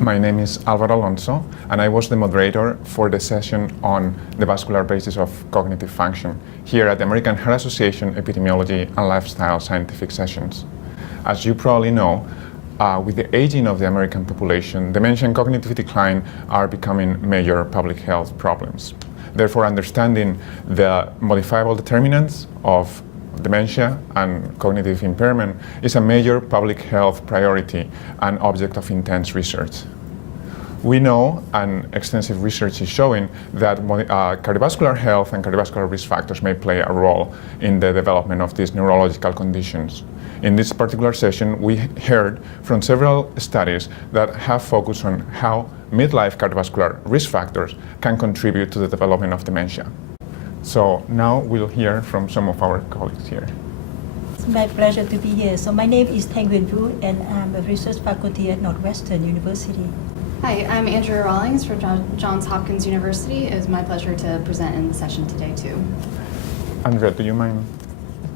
My name is Alvaro Alonso, and I was the moderator for the session on the vascular basis of cognitive function here at the American Heart Association Epidemiology and Lifestyle Scientific Sessions. As you probably know, with the aging of the American population, dementia and cognitive decline are becoming major public health problems. Therefore, understanding the modifiable determinants of dementia and cognitive impairment is a major public health priority and object of intense research. We know, and extensive research is showing, that cardiovascular health and cardiovascular risk factors may play a role in the development of these neurological conditions. In this particular session, we heard from several studies that have focused on how midlife cardiovascular risk factors can contribute to the development of dementia. So now we'll hear from some of our colleagues here. It's my pleasure to be here. So my name is Thanh-Huyen Vu, and I'm a research faculty at Northwestern University. Hi, I'm Andreea Rawlings from Johns Hopkins University. It is my pleasure to present in the session today too. Andrea, do you mind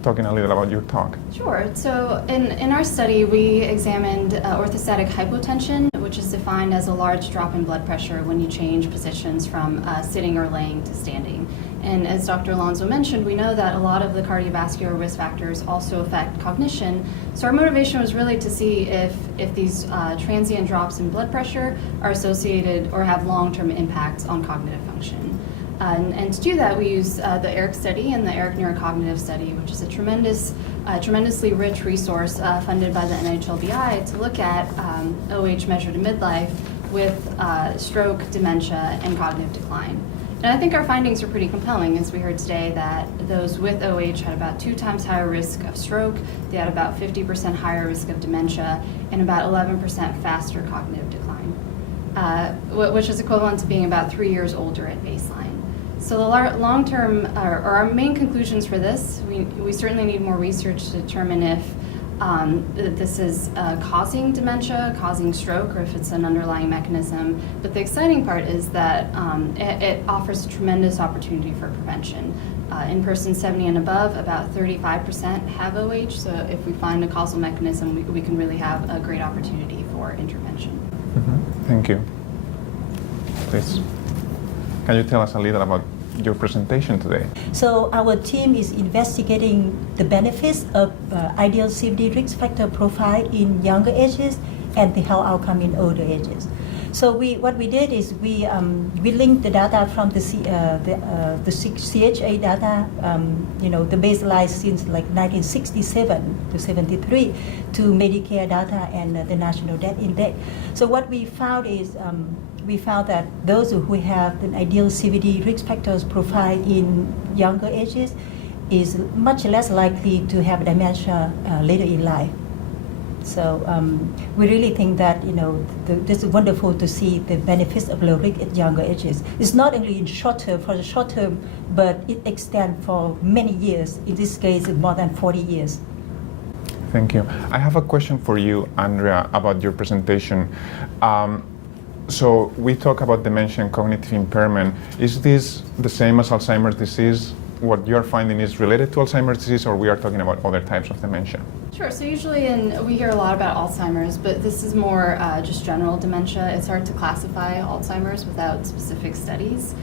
talking a little about your talk? Sure. So in our study, we examined orthostatic hypotension, which is defined as a large drop in blood pressure when you change positions from sitting or laying to standing. And as Dr. Alonso mentioned, we know that a lot of the cardiovascular risk factors also affect cognition. So our motivation was really to see if these transient drops in blood pressure are associated or have long-term impacts on cognitive function. And to do that, we use the ERIC study and the ERIC neurocognitive study, which is a tremendously rich resource funded by the NHLBI to look at OH measured in midlife with stroke, dementia, and cognitive decline. And I think our findings are pretty compelling, as we heard today, that those with OH had about 2 times higher risk of stroke, they had about 50% higher risk of dementia, and about 11% faster cognitive decline, which is equivalent to being about 3 years older at baseline. So the long-term, or our main conclusions for this, we certainly need more research to determine if this is causing dementia, causing stroke, or if it's an underlying mechanism. But the exciting part is that it offers a tremendous opportunity for prevention. In persons 70 and above, about 35% have OH, so if we find a causal mechanism, we can really have a great opportunity for intervention. Mm-hmm. Thank you. Please, can you tell us a little about your presentation today? So our team is investigating the benefits of ideal CVD risk factor profile in younger ages and the health outcome in older ages. So what we did is we linked the data from the CHA data, the baseline since like 1967 to 73 to Medicare data and the National Death Index. So what we found is we found that those who have an ideal CVD risk factors profile in younger ages is much less likely to have dementia later in life. So we really think that this is wonderful to see the benefits of low risk at younger ages. It's not only in for the short term, but it extends for many years. In this case, more than 40 years. Thank you. I have a question for you, Andrea, about your presentation. So we talk about dementia and cognitive impairment. Is this the same as Alzheimer's disease? What you're finding is related to Alzheimer's disease, or we are talking about other types of dementia? Sure. So usually we hear a lot about Alzheimer's, but this is more just general dementia. It's hard to classify Alzheimer's without specific studies.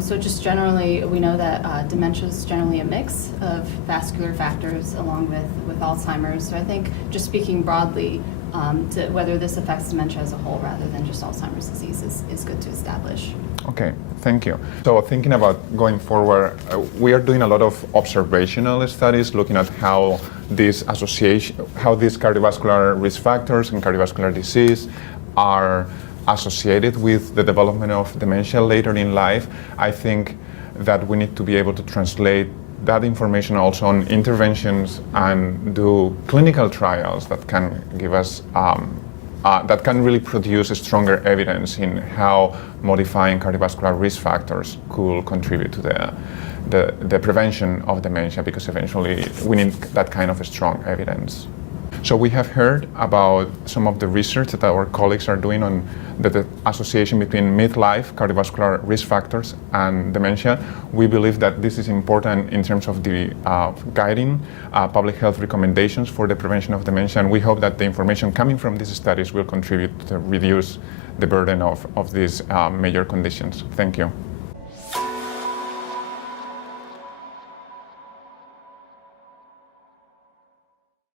So just generally, we know that dementia is generally a mix of vascular factors along with Alzheimer's. So I think just speaking broadly, to whether this affects dementia as a whole rather than just Alzheimer's disease is good to establish. Okay, thank you. So thinking about going forward, we are doing a lot of observational studies looking at how these cardiovascular risk factors and cardiovascular disease are associated with the development of dementia later in life. I think that we need to be able to translate that information also on interventions and do clinical trials that can give us, that can really produce a stronger evidence in how modifying cardiovascular risk factors could contribute to the prevention of dementia, because eventually we need that kind of a strong evidence. So we have heard about some of the research that our colleagues are doing on the association between midlife cardiovascular risk factors and dementia. We believe that this is important in terms of the guiding public health recommendations for the prevention of dementia, and we hope that the information coming from these studies will contribute to reduce the burden of these major conditions. Thank you.